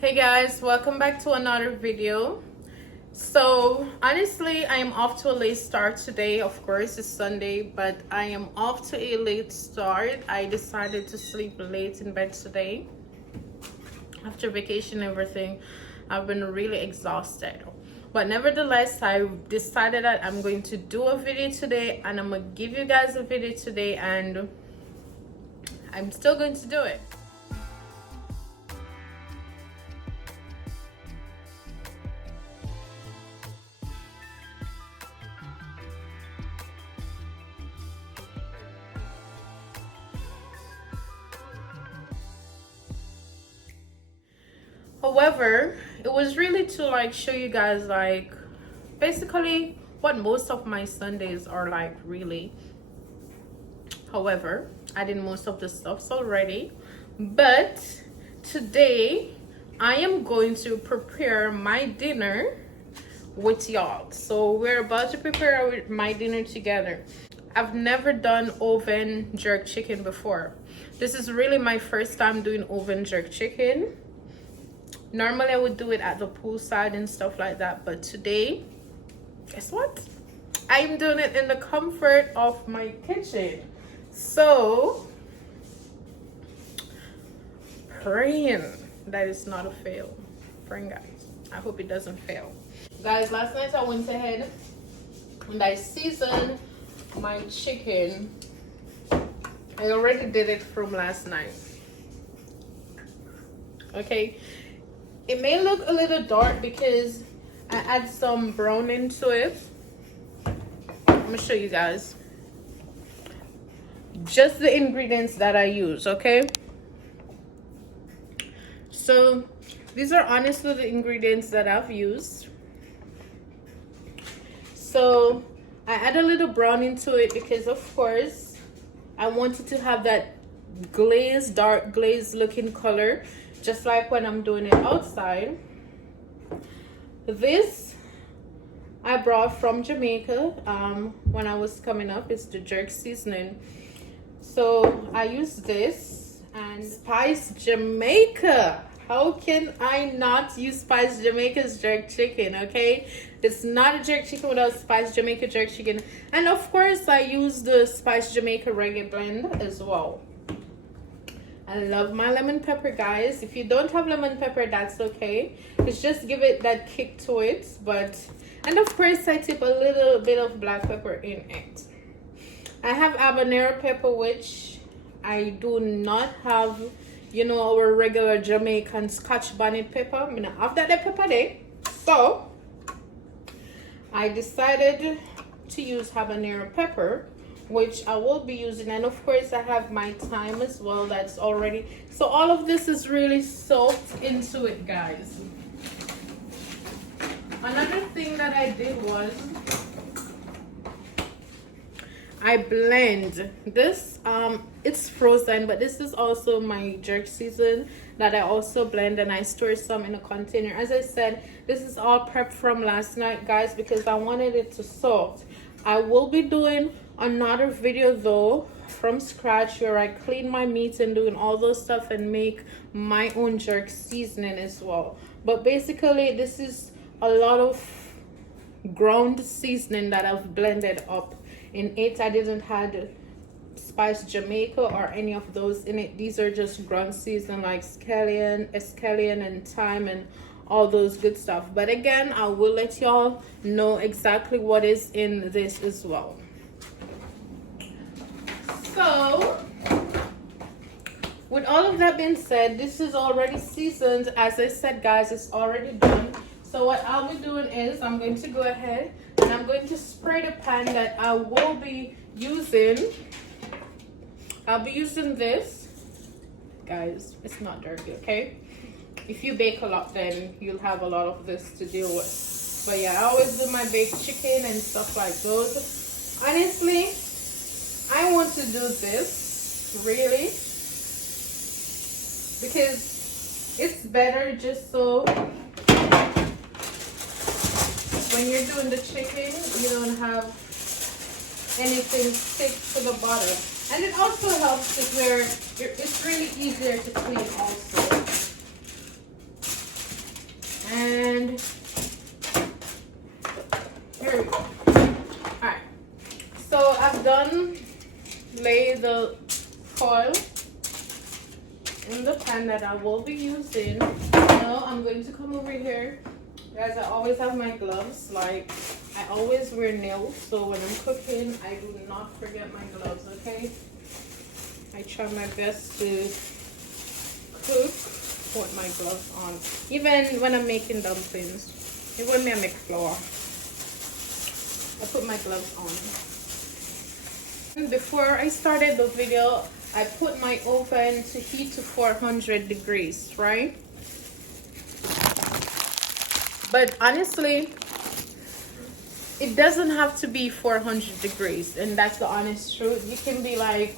Hey guys, welcome back to another video. So honestly, I am off to a late start today. Of course it's Sunday, but I am off to a late start. I decided to sleep late in bed today after vacation and everything. I've been really exhausted, but nevertheless I decided that I'm going to do a video today, and I'm gonna give you guys a video today, and I'm still going to do it. However, it was really to show you guys basically what most of my Sundays are like really. However, I did most of the stuffs already, but today I am going to prepare my dinner with y'all. So we're about to prepare my dinner together. I've never done oven jerk chicken before. This is really my first time doing oven jerk chicken. Normally I would do it at the poolside and stuff like that, but today, guess what? I'm doing it in the comfort of my kitchen. So, praying that it's not a fail. Praying, guys. I hope it doesn't fail. Guys, last night I went ahead and I seasoned my chicken. I already did it from last night. Okay. It may look a little dark because I add some brown into it. I'm gonna show you guys just the ingredients that I use, okay? So these are honestly the ingredients that I've used. So I add a little brown into it because of course I wanted to have that glazed, dark glazed looking color, just like when I'm doing it outside. This I brought from Jamaica when I was coming up. It's the jerk seasoning. So I use this and Spice Jamaica. How can I not use Spice Jamaica's jerk chicken? Okay, it's not a jerk chicken without Spice Jamaica jerk chicken. And of course I use the Spice Jamaica reggae blend as well. I love my lemon pepper, guys. If you don't have lemon pepper, that's okay. It's just give it that kick to it. And of course I tip a little bit of black pepper in it. I have habanero pepper, which I do not have, you know, our regular Jamaican Scotch bonnet pepper. I mean, I have that pepper there. So I decided to use habanero pepper, which I will be using. And of course I have my thyme as well, that's already, so all of this is really soaked into it, guys. Another thing that I did was I blend this. It's frozen, but this is also my jerk season that I also blend, and I store some in a container. As I said, this is all prepped from last night, guys, because I wanted it to soak. I will be doing another video though from scratch where I clean my meat and doing all those stuff and make my own jerk seasoning as well. But basically this is a lot of ground seasoning that I've blended up in it. I didn't have Spice Jamaica or any of those in it. These are just ground seasoning like scallion and thyme and all those good stuff. But again, I will let y'all know exactly what is in this as well. So with all of that being said, this is already seasoned. As I said, guys, it's already done. So what I'll be doing is I'm going to go ahead and I'm going to spray the pan that I will be using. I'll be using this, guys. It's not dirty, okay? If you bake a lot, then you'll have a lot of this to deal with. But yeah, I always do my baked chicken and stuff like those. Honestly, I want to do this really because it's better, just so when you're doing the chicken you don't have anything stick to the bottom. And it also helps because it's really easier to clean also. the foil in the pan that I will be using. Now I'm going to come over here. Guys, I always have my gloves. Like, I always wear nails, so when I'm cooking, I do not forget my gloves, okay? I try my best to cook with my gloves on. Even when I'm making dumplings. Even when I make flour, I put my gloves on. Before I started the video, I put my oven to heat to 400 degrees, right? But honestly, it doesn't have to be 400 degrees, and that's the honest truth. You can be like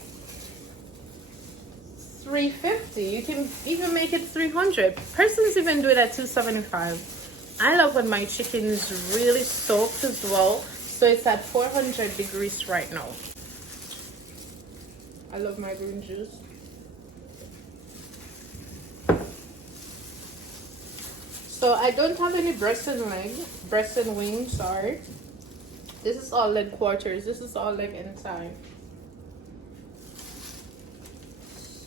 350. You can even make it 300. Persons even do it at 275. I love when my chicken is really soaked as well, so it's at 400 degrees right now. I love my green juice. So I don't have any breast and wings, sorry. This is all leg quarters. This is all leg inside.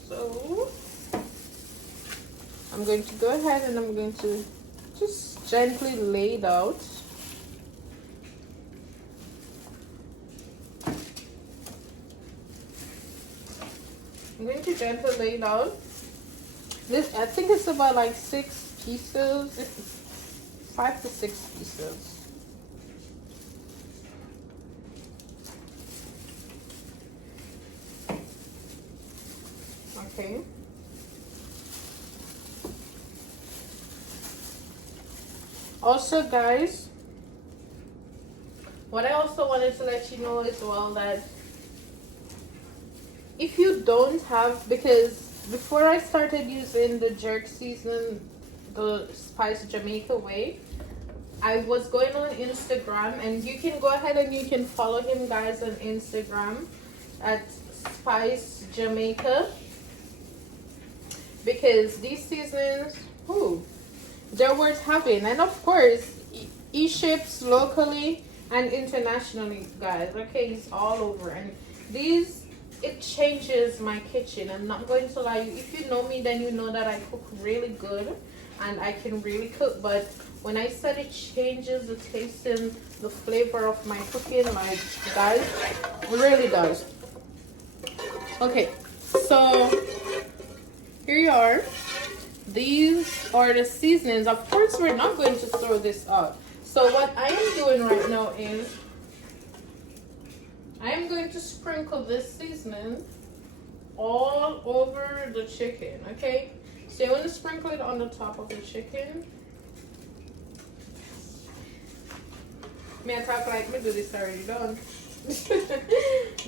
So I'm going to go ahead and I'm going to just gently lay it out. I'm going to gently lay it out. This, I think it's about like 6 pieces. 5 to 6 pieces. Okay. Also, guys, what I also wanted to let you know as well, that if you don't have, because before I started using the jerk season, the Spice Jamaica way, I was going on Instagram, and you can go ahead and you can follow him, guys, on Instagram at Spice Jamaica, because these seasons, they're worth having. And of course, he ships locally and internationally, guys. Okay, he's all over, and these, it changes my kitchen. I'm not going to lie. If you know me, then you know that I cook really good and I can really cook. But when I said it changes the taste and the flavor of my cooking, like, guys, it really does. Okay, so here you are. These are the seasonings. Of course, we're not going to throw this out. So what I am doing right now is I am going to sprinkle this seasoning all over the chicken, okay? So you want to sprinkle it on the top of the chicken. May I talk like me do this already done?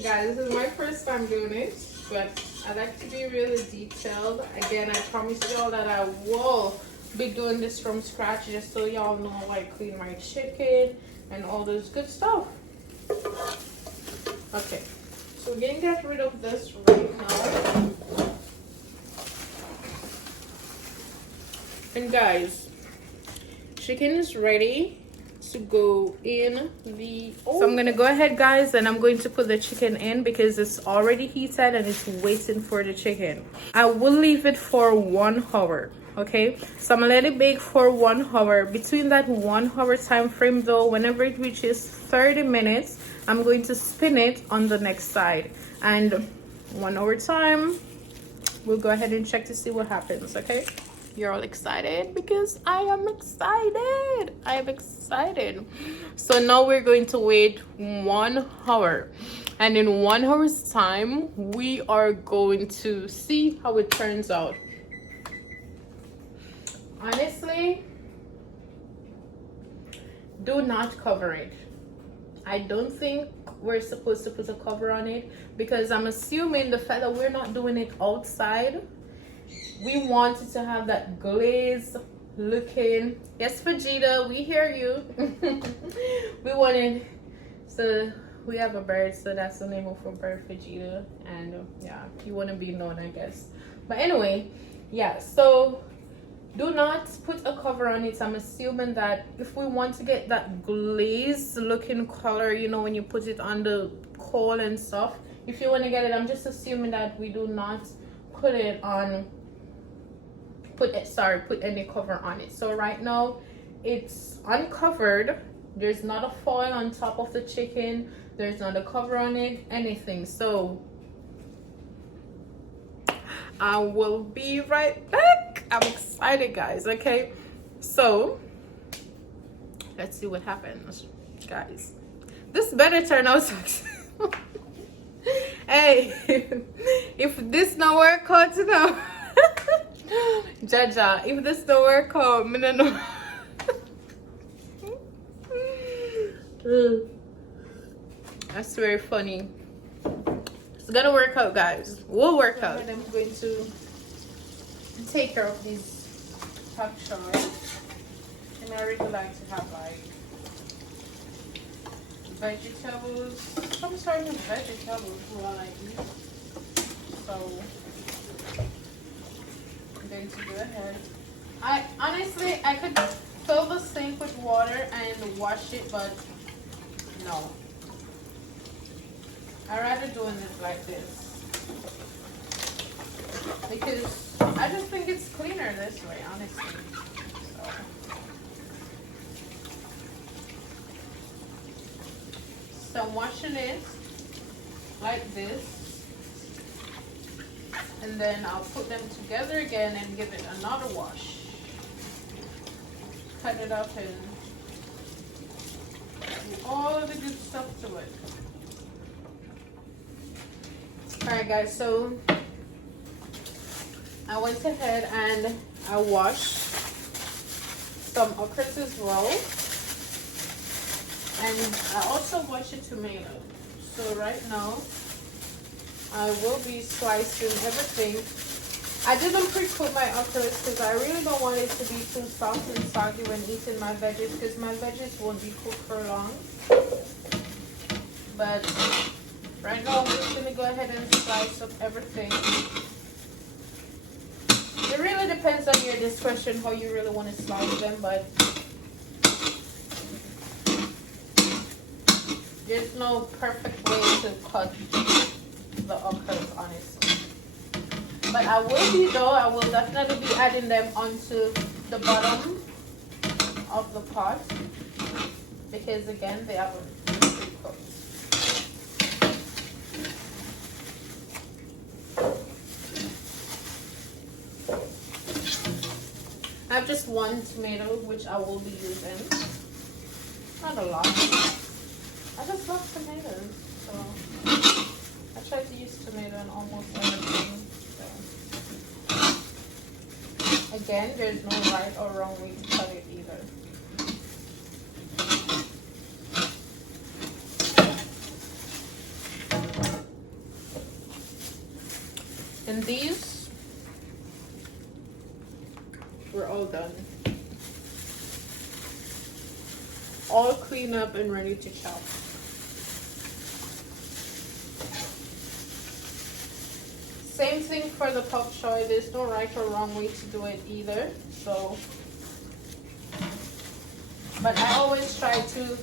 Guys, this is my first time doing it, but I like to be really detailed. Again, I promise y'all that I will be doing this from scratch, just so y'all know how I clean my chicken and all this good stuff. Okay, so we're gonna get rid of this right now. And guys, chicken is ready to go in the oven. So I'm gonna go ahead, guys, and I'm going to put the chicken in because it's already heated and it's waiting for the chicken. I will leave it for 1 hour. Okay, so I'm gonna let it bake for 1 hour. Between that 1 hour time frame though, whenever it reaches 30 minutes, I'm going to spin it on the next side, and 1 hour time, we'll go ahead and check to see what happens. Okay, you're all excited because I am excited. I am excited. So now we're going to wait 1 hour, and in 1 hour's time we are going to see how it turns out. Honestly, do not cover it. I don't think we're supposed to put a cover on it, because I'm assuming the fact that we're not doing it outside, we want it to have that glazed looking. Yes, Vegeta, we hear you. We wanted, so we have a bird, so that's the name of a bird, Vegeta, and yeah, you want to be known, I guess. But anyway, yeah, so do not put a cover on it. I'm assuming that if we want to get that glazed looking color, you know, when you put it on the coal and stuff, if you want to get it, I'm just assuming that we do not put it on, put any cover on it. So right now it's uncovered. There's not a foil on top of the chicken. There's not a cover on it, anything. So I will be right back. I'm excited, guys. Okay, so let's see what happens, guys. This better turn out successful. Hey, if this don't work out, you know, Jaja, if this don't work out, me no know. That's very funny. It's gonna work out, guys. We'll work out. I'm going to take care of these pak choy. And I really like to have like vegetables, some sort of vegetables while I eat. So I'm going to go ahead. I honestly, I could fill the sink with water and wash it, but no. I rather doing it like this because I just think it's cleaner this way, honestly. So I'm washing it like this, and then I'll put them together again and give it another wash. Cut it up and do all the good stuff to it. Alright guys, so I went ahead and I washed some okras as well. And I also washed a tomato. So right now, I will be slicing everything. I didn't pre-cook my okras because I really don't want it to be too soft and soggy when eating my veggies, because my veggies won't be cooked for long. But right now, I'm just going to go ahead and slice up everything. It really depends on your discretion how you really want to slice them, but there's no perfect way to cut the okras, honestly. But I will definitely be adding them onto the bottom of the pot because again, they haven't been pre-cooked. I have just one tomato which I will be using. Not a lot. I just love tomatoes, so I try to use tomato in almost everything. So again, there's no right or wrong way to cut it either. And these, we're all done. All clean up and ready to chop. Same thing for the pak choy. There's no right or wrong way to do it either. So, but I always try to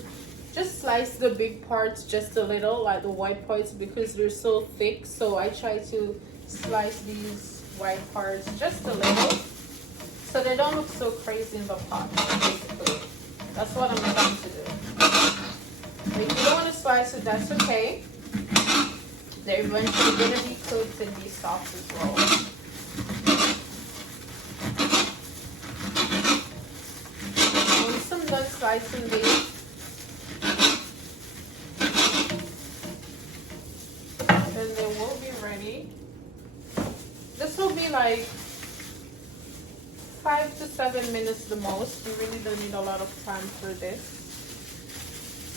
just slice the big parts just a little, like the white parts, because they're so thick. So I try to slice these white parts just a little, so they don't look so crazy in the pot. Basically, that's what I'm trying to do. But if you don't want to slice it, that's okay. They're eventually going to be cooked and be soft as well. Once I'm done slicing these, then they will be ready. This will be like 5 to 7 minutes the most. You really don't need a lot of time for this.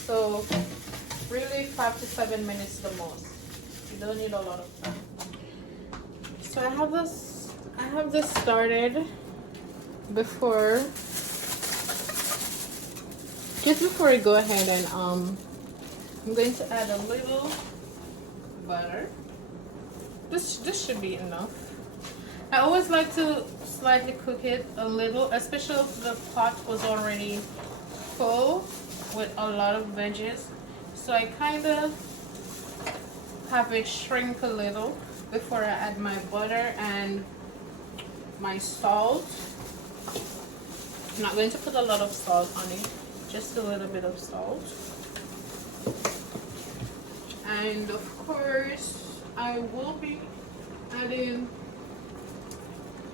So really 5 to 7 minutes the most. You don't need a lot of time. So I have this started before, just before I go ahead and I'm going to add a little butter. This should be enough. I always like to slightly cook it a little, especially if the pot was already full with a lot of veggies. So I kind of have it shrink a little before I add my butter and my salt. I'm not going to put a lot of salt on it, just a little bit of salt. And of course, I will be adding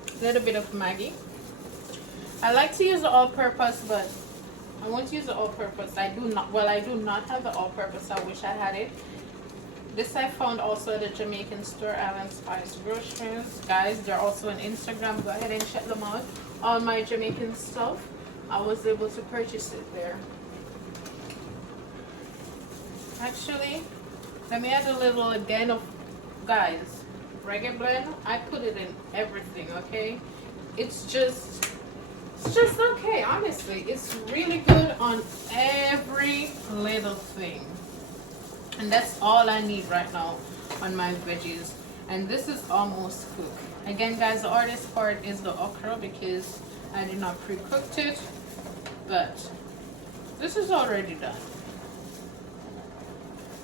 a little bit of Maggi. I like to use the all-purpose, but I won't use the all-purpose. I do not have the all-purpose. I wish I had it. This I found also at the Jamaican store, Island Spice Groceries. Guys, they're also on Instagram. Go ahead and check them out. All my Jamaican stuff, I was able to purchase it there. Actually, let me add a little again of, guys, reggae blend. I put it in everything, okay? It's just okay, honestly. It's really good on every little thing. And that's all I need right now on my veggies. And this is almost cooked. Again, guys, the hardest part is the okra because I did not pre-cooked it. But this is already done.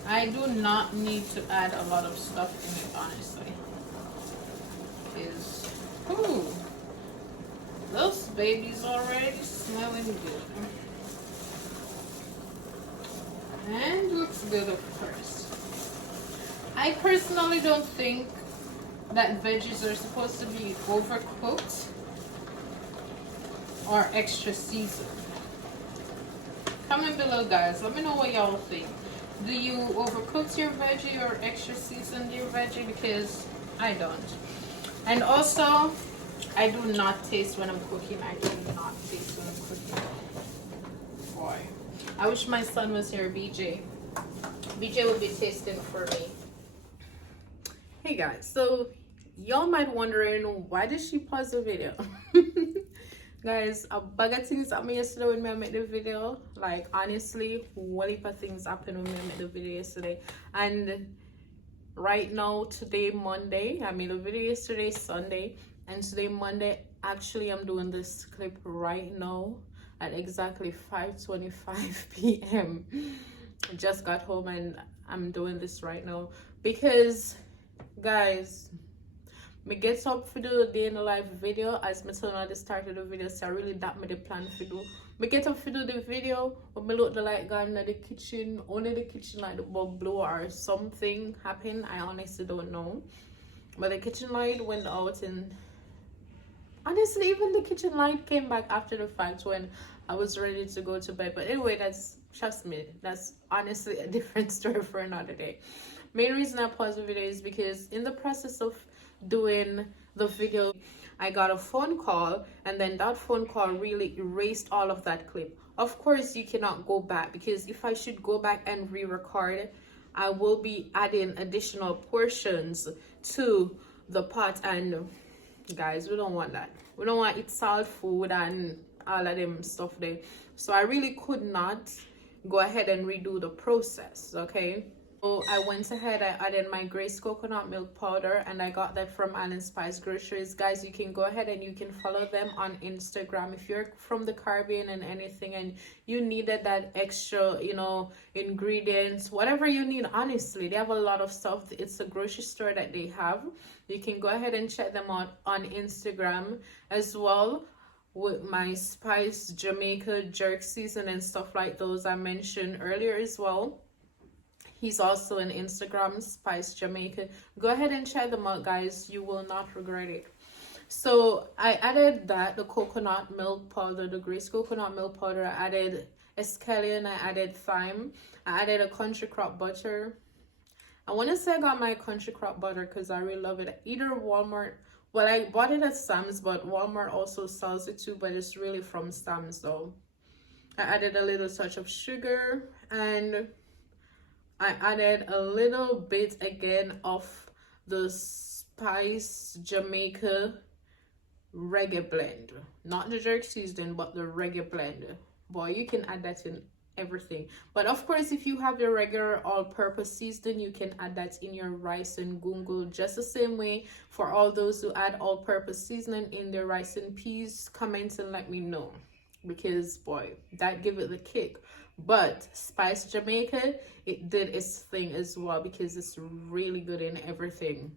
I do not need to add a lot of stuff in it, honestly. Because, ooh, those babies already smelling good. And looks good, of course. I personally don't think that veggies are supposed to be overcooked or extra seasoned. Comment below, guys. Let me know what y'all think. Do you overcook your veggie or extra season your veggie? Because I don't. And also, I do not taste when I'm cooking. I do not taste when I'm cooking. Boy. I wish my son was here, BJ. BJ would be tasting for me. Hey guys, so y'all might wondering why did she pause the video? Guys, a bag of things happened yesterday when I made the video. Like honestly, what if things happened when I made the video yesterday? And right now, today Monday, I made a video yesterday Sunday, and today Monday, actually I'm doing this clip right now at exactly 5:25 p.m. I just got home and I'm doing this right now because, guys, me get up for the day in the life video as me told at the start of the video, so I really that me the plan for do. Me get up for do the video, but me look the light gone in the kitchen, only the kitchen like the bulb blow or something happened. I honestly don't know. But the kitchen light went out and honestly, even the kitchen light came back after the fact when I was ready to go to bed. But anyway, trust me, that's honestly a different story for another day. Main reason I paused the video is because in the process of doing the video, I got a phone call, and then that phone call really erased all of that clip. Of course, you cannot go back, because if I should go back and re-record, I will be adding additional portions to the pot, and guys, we don't want that. We don't want it salt food and all of them stuff there. So I really could not go ahead and redo the process, okay? So I went ahead, I added my Grace coconut milk powder, and I got that from Island Spice Groceries. Guys, you can go ahead and you can follow them on Instagram if you're from the Caribbean and anything and you needed that extra, you know, ingredients, whatever you need. Honestly, they have a lot of stuff. It's a grocery store that they have. You can go ahead and check them out on Instagram as well, with my Spice Jamaica jerk season and stuff like those I mentioned earlier as well. He's also on Instagram, Spice Jamaica. Go ahead and check them out, guys. You will not regret it. So I added that, the coconut milk powder, the Grace coconut milk powder. I added escallion, I added thyme. I added a country crop butter. I want to say I got my country crop butter because I really love it. Either Walmart, well, I bought it at Sam's, but Walmart also sells it too, but it's really from Sam's though. I added a little touch of sugar, and I added a little bit again of the Spice Jamaica reggae blend. Not the jerk seasoning, but the reggae blend. Boy, you can add that in everything. But of course, if you have your regular all-purpose seasoning, you can add that in your rice and gungo. Just the same way for all those who add all-purpose seasoning in their rice and peas. Comment and let me know. because boy, that give it the kick. But Spice Jamaica, it did its thing as well because it's really good in everything.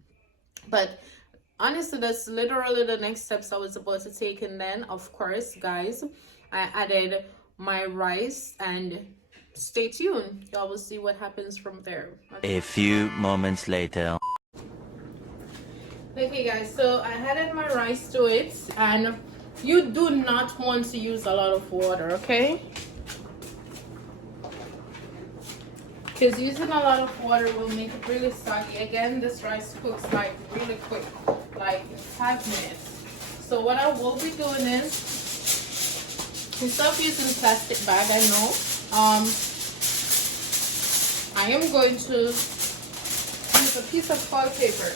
But honestly, that's literally the next steps I was about to take. And then of course, guys, I added my rice, and stay tuned, y'all will see what happens from there. A few moments later. Okay guys, so I added my rice to it, and you do not want to use a lot of water, okay? Because using a lot of water will make it really soggy. Again, this rice cooks like really quick, like in 5 minutes. So what I will be doing is, instead of using plastic bag, I know, I am going to use a piece of foil paper.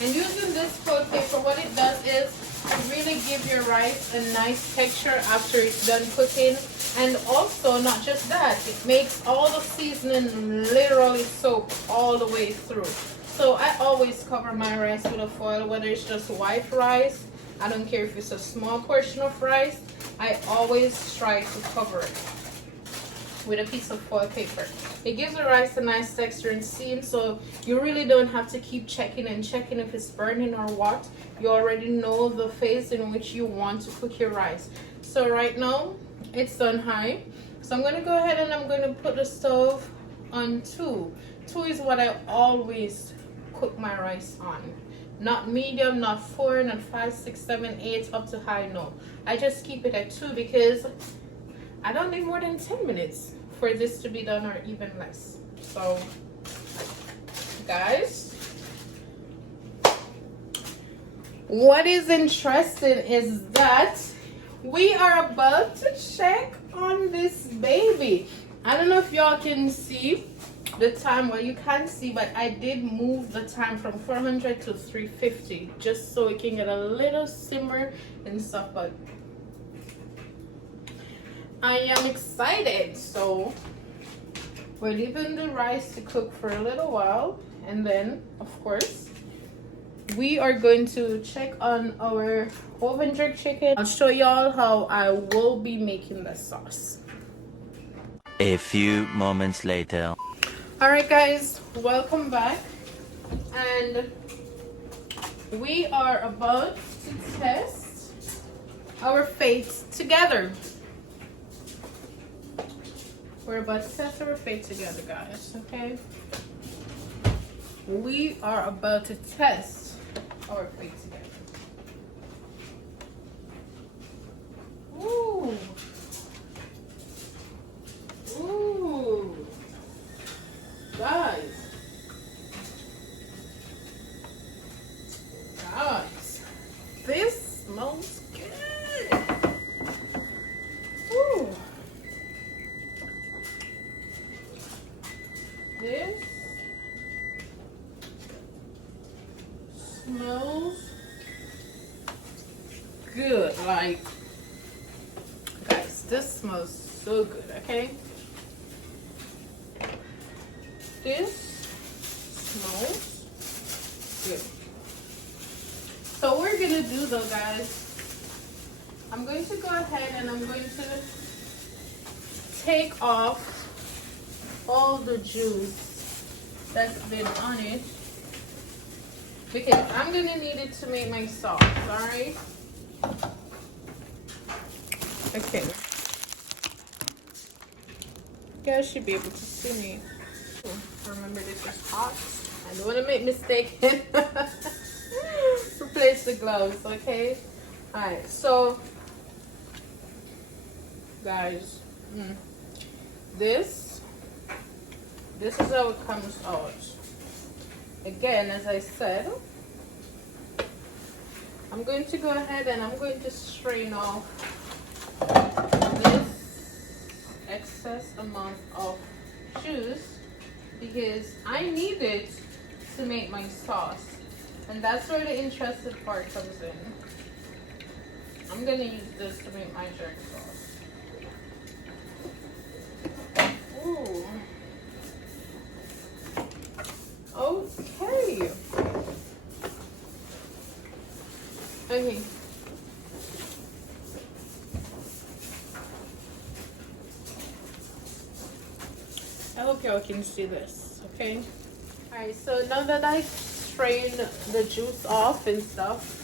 And using this foil paper, what it does is it really gives your rice a nice texture after it's done cooking. And also, not just that, it makes all the seasoning literally soak all the way through. So I always cover my rice with a foil, whether it's just white rice, I don't care if it's a small portion of rice, I always try to cover it with a piece of foil paper. It gives the rice a nice texture and seam, so you really don't have to keep checking and checking if it's burning or what. You already know the phase in which you want to cook your rice. So right now it's on high, so I'm going to go ahead and I'm going to put the stove on 2. 2 is what I always cook my rice on. Not medium, not 4, not 5, 6, 7, 8 up to high. No, I just keep it at 2 because I don't need more than 10 minutes for this to be done, or even less. So guys, what is interesting is that we are about to check on this baby. I don't know if y'all can see the time. Well, you can't see, but I did move the time from 400 to 350 just so it can get a little simmer and stuff. But I am excited, so we're leaving the rice to cook for a little while, and then of course we are going to check on our oven jerk chicken. I'll show y'all how I will be making the sauce. A few moments later. All right guys, welcome back, and we are about to test our fates together. We're about to test our fate together, guys, okay? We are about to test our fate together. Ooh. Ooh. Guys. This smells good. Ooh. This smells good. Like, guys, this smells so good, okay? This smells good. So what we're gonna do though, guys, I'm going to go ahead and I'm going to take off all the juice that's been on it, because I'm gonna need it to make my sauce. All right, okay, you guys should be able to see me. Remember, this is hot. I don't want to make mistake. Replace the gloves, okay? All right, so guys, this is how it comes out. Again, as I said, I'm going to go ahead and I'm going to strain off this excess amount of juice because I need it to make my sauce, and that's where the interesting part comes in. I'm gonna use this to make my jerk sauce. Ooh. Okay. Okay. I hope y'all can see this, okay? Alright, so now that I strained the juice off and stuff,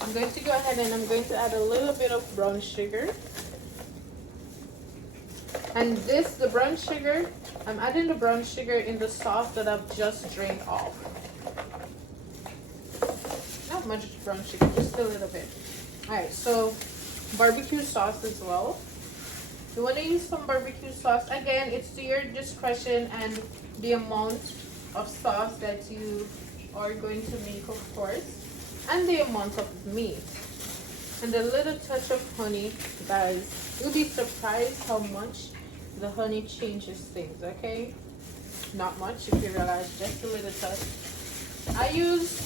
I'm going to go ahead and I'm going to add a little bit of brown sugar. And this, the brown sugar, I'm adding the brown sugar in the sauce that I've just drained off. Not much brown sugar, just a little bit. Alright, so barbecue sauce as well. You want to use some barbecue sauce. Again, it's to your discretion and the amount of sauce that you are going to make, of course, and the amount of meat. And a little touch of honey, guys. You'll be surprised how much the honey changes things, okay? Not much, if you realize, just a little touch. I use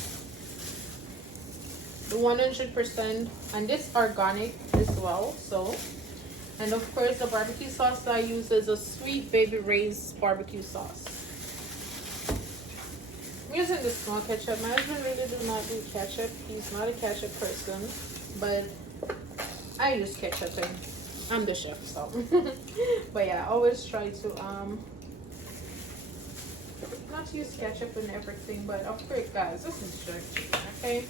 the 100%, and this organic as well, so. And of course, the barbecue sauce I use is a Sweet Baby Ray's barbecue sauce. I'm using the small ketchup. My husband really do not do ketchup. He's not a ketchup person, but I use ketchup and I'm the chef, so. But yeah, I always try to not use ketchup and everything, but of course, guys, this is jerk chicken, okay?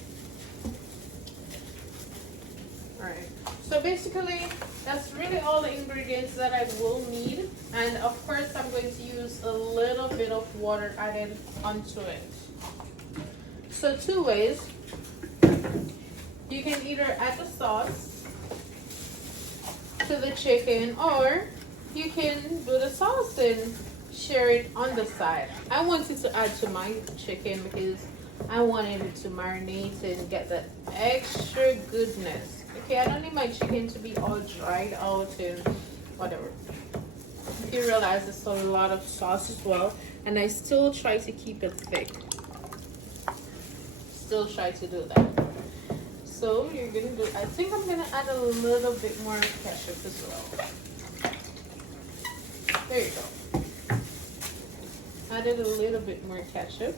Alright, so basically that's really all the ingredients that I will need, and of course I'm going to use a little bit of water added onto it. So two ways. You can either add the sauce to the chicken, or you can do the sauce and share it on the side. I wanted to add to my chicken because I wanted it to marinate and get that extra goodness. Okay, I don't need my chicken to be all dried out and whatever. If you realize it's a lot of sauce as well, and I still try to keep it thick. Still try to do that. So you're gonna do, I think I'm gonna add a little bit more ketchup as well. There you go. Added a little bit more ketchup.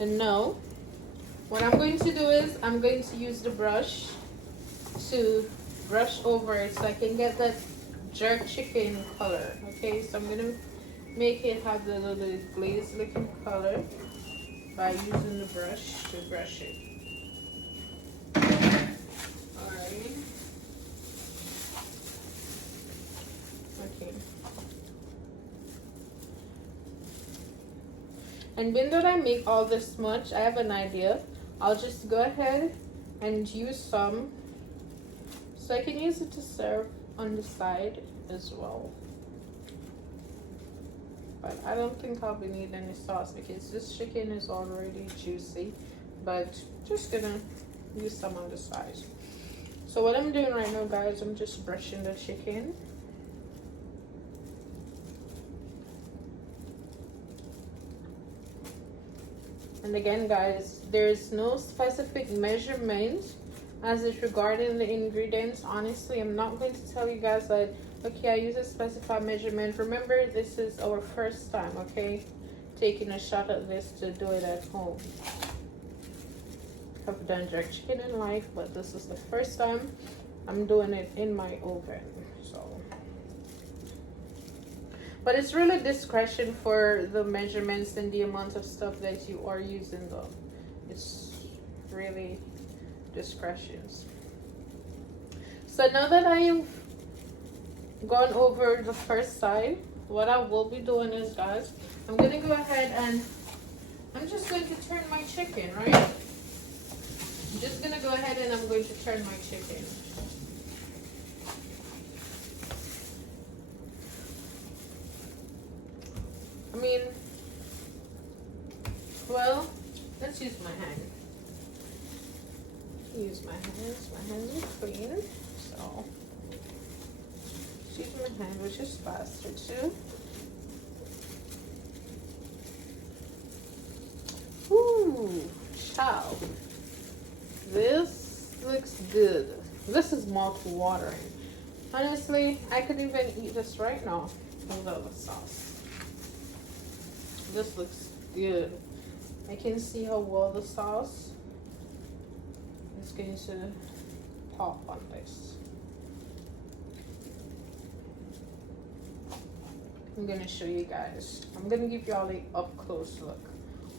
And now, what I'm going to do is I'm going to use the brush to brush over it so I can get that jerk chicken color. Okay, so I'm gonna make it have the little glazed looking color by using the brush to brush it. Alright. Okay. And being that I make all this much, I have an idea. I'll just go ahead and use some, so I can use it to serve on the side as well. But I don't think I'll be needing any sauce because this chicken is already juicy. But just gonna use some on the side. So what I'm doing right now, guys, I'm just brushing the chicken. And again, guys, there's no specific measurement as it's regarding the ingredients. Honestly, I'm not going to tell you guys that, okay, I use a specified measurement. Remember, this is our first time, okay, taking a shot at this to do it at home. I've done jerk chicken in life, but this is the first time I'm doing it in my oven. So, but it's really discretion for the measurements and the amount of stuff that you are using, though. It's really discretions. So now that I've gone over the first side, what I will be doing is, guys, I'm going to go ahead and I'm just going to turn my chicken, right? I'm just going to go ahead and I'm going to turn my chicken. I mean, well, let's use my hand. Use my hands. My hands are clean, so use my hand, which is faster too. Ooh, child, this looks good. This is mouth-watering. Honestly, I could even eat this right now without the sauce. This looks good. I can see how well the sauce is going to pop on this. I'm gonna show you guys. I'm gonna give y'all a up close look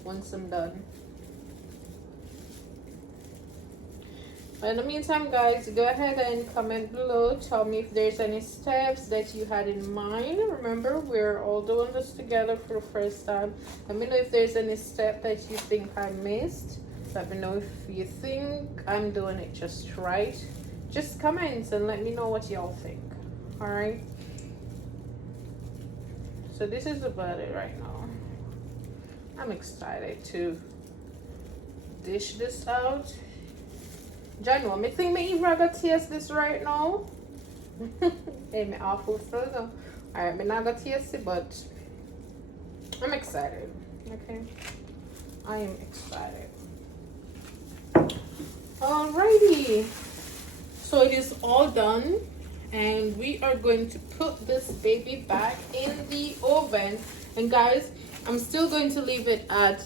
once I'm done. But in the meantime, guys, go ahead and comment below. Tell me if there's any steps that you had in mind. Remember, we're all doing this together for the first time. Let me know if there's any step that you think I missed. Let me know if you think I'm doing it just right. Just comment and let me know what y'all think. Alright? So this is about it right now. I'm excited to dish this out. John, what me think me even gonna taste this right now? Hey, me awful still though. Alright, me not gonna taste it, but I'm excited. Okay, I am excited. Alrighty, so it is all done, and we are going to put this baby back in the oven. And guys, I'm still going to leave it at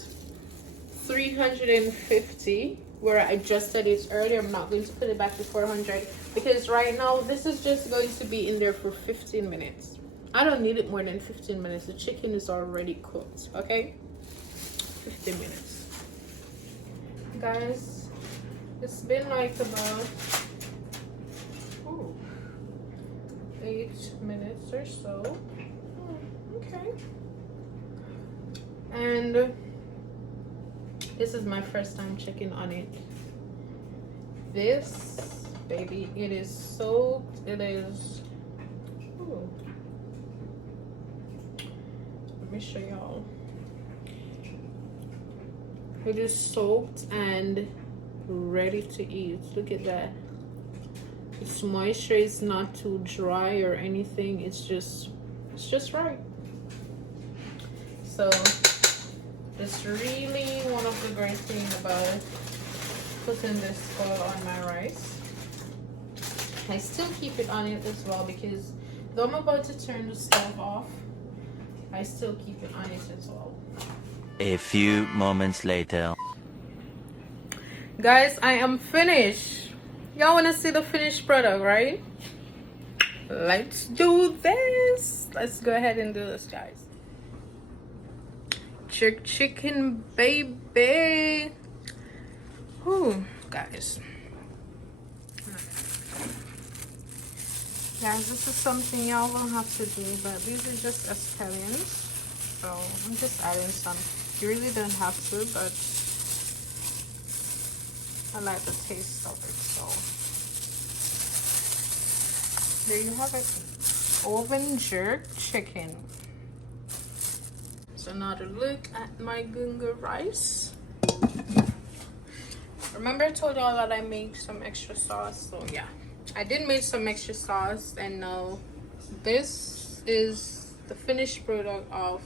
350 where I adjusted it earlier. I'm not going to put it back to 400 because right now this is just going to be in there for 15 minutes. I don't need it more than 15 minutes. The chicken is already cooked. Okay, 15 minutes, guys. It's been like about 8 minutes or so. Okay, and this is my first time checking on it. This baby, it is soaked. It is, ooh. Let me show y'all. It is soaked and ready to eat. Look at that. Its moisture is not too dry or anything. It's just right. So it's really one of the great things about putting this oil on my rice. I still keep it on it as well because though I'm about to turn the stove off, I still keep it on it as well. A few moments later. Guys, I am finished. Y'all want to see the finished product, right? Let's do this. Let's go ahead and do this, guys. Jerk chicken, baby. Ooh, guys. Guys, this is something y'all will have to do, but these are just scallions. So I'm just adding some. You really don't have to, but I like the taste of it. So there you have it. Oven jerk chicken. So another look at my gungo rice. Remember I told y'all that I made some extra sauce, so yeah, I did make some extra sauce, and now this is the finished product of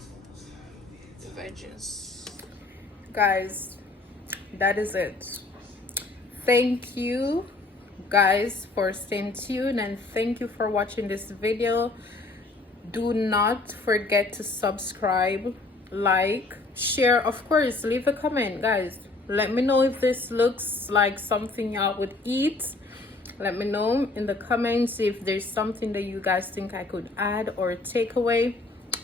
the veggies. Guys, that is it. Thank you guys for staying tuned, and thank you for watching this video. Do not forget to subscribe, like, share, of course, leave a comment, guys. Let me know if this looks like something y'all would eat. Let me know in the comments if there's something that you guys think I could add or take away.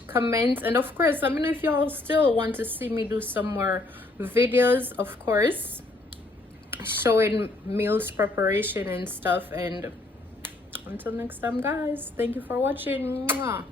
Comment, and of course let me know if y'all still want to see me do some more videos, of course, showing meals preparation and stuff. And until next time, guys, thank you for watching. Mwah.